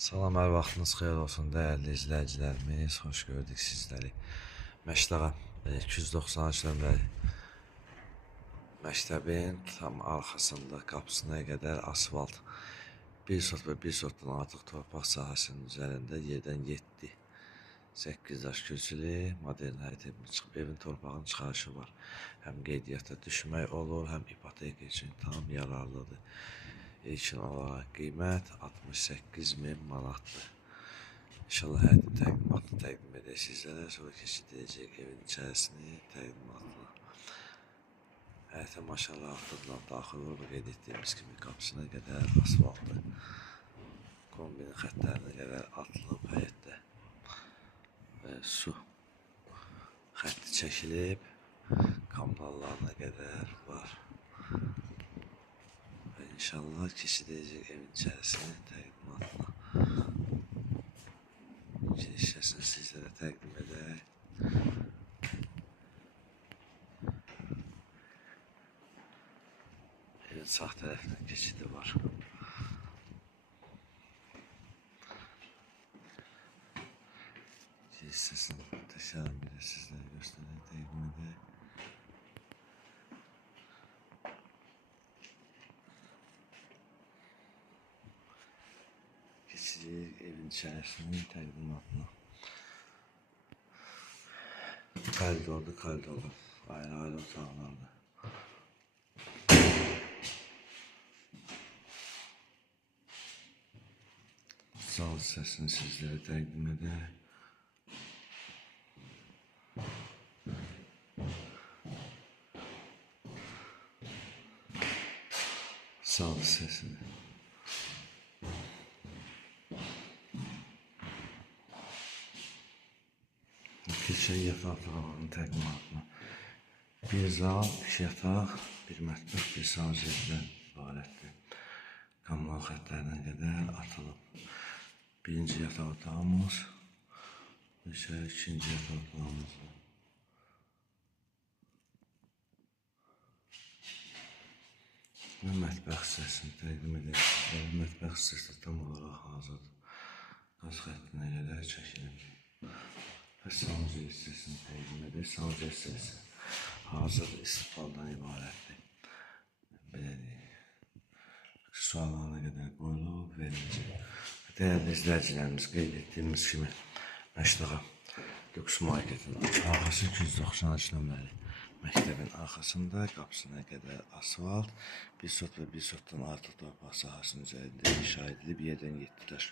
Salam, hər vaxtınız xeyir olsun, dəyərli izləyicilərimiz. Xoş gördük sizləri. Məşdağa 293 nömrəli məktəbin tam arxasında qapısına qədər asfalt 1 sot və 1 sotdan artıq torpaq sahəsinin üzərində yerdən 7-8 daş kürsülü modern həyət evi çıxıb evin torpağının çıxarışı var. Həm qeydiyyata düşmək olur, həm ipoteka üçün tam yararlıdır. İlkin olaraq qiymət 68.000 manatdır. İnşallah həyətin təqdimatını təqdim edək sizlərə, sonra keçidəcək evin içərisini təqdimatla. Həyətə maşallah artıqdan daxil olur, qeyd etdiyimiz kimi qapısına qədər asfaltdır. Kombinin xətlərinə qədər atılıb həyətdə. Su xətti çəkilib, kanallarına qədər var. İnşallah keçidəcək evin içərisini təqdimatla. Girişəsini sizlərə təqdim edək. Evin sağ tərəfindən keçidi var. Girişəsini təkrar bir də sizlərə göstərək, təqdim edək. Keçirik evin içərisinin təqdimatına. Koridorda ayrı otaqlarda. Sal hissəsini sizlərə təqdim edək. Sal hissəsini. Keçək yataq otaqlarının təqdimatına. Bir zal, 2 yataq, 1 mətbəx, 1 sağcıdan ibarətdir. Kanal xətlərinə qədər atılıb. Birinci yataq otağımız, ikinci yataq otağımız. Və mətbəx hissəsini təqdim edək. Mətbəx hissəsi tam olaraq hazırdır. Qaz xəttinə qədər çəkilib. Və sancı hissəsini təqdim edək. Sancı hissəsi hazır istifaldan ibarətdir. Belə deyək. Suallarına qədər qoyulub, veriləcək. Dəyərli izləyicilərimiz, qeyd etdiyimiz kimi Məşdağa Lüks Marketin arxası 293 nömrəli məktəbin arxasında qapısına qədər asfalt, 1 sot və 1 sotdan artıq torpaq sahəsinin üzərində inşa edilib, yerdən 7 daş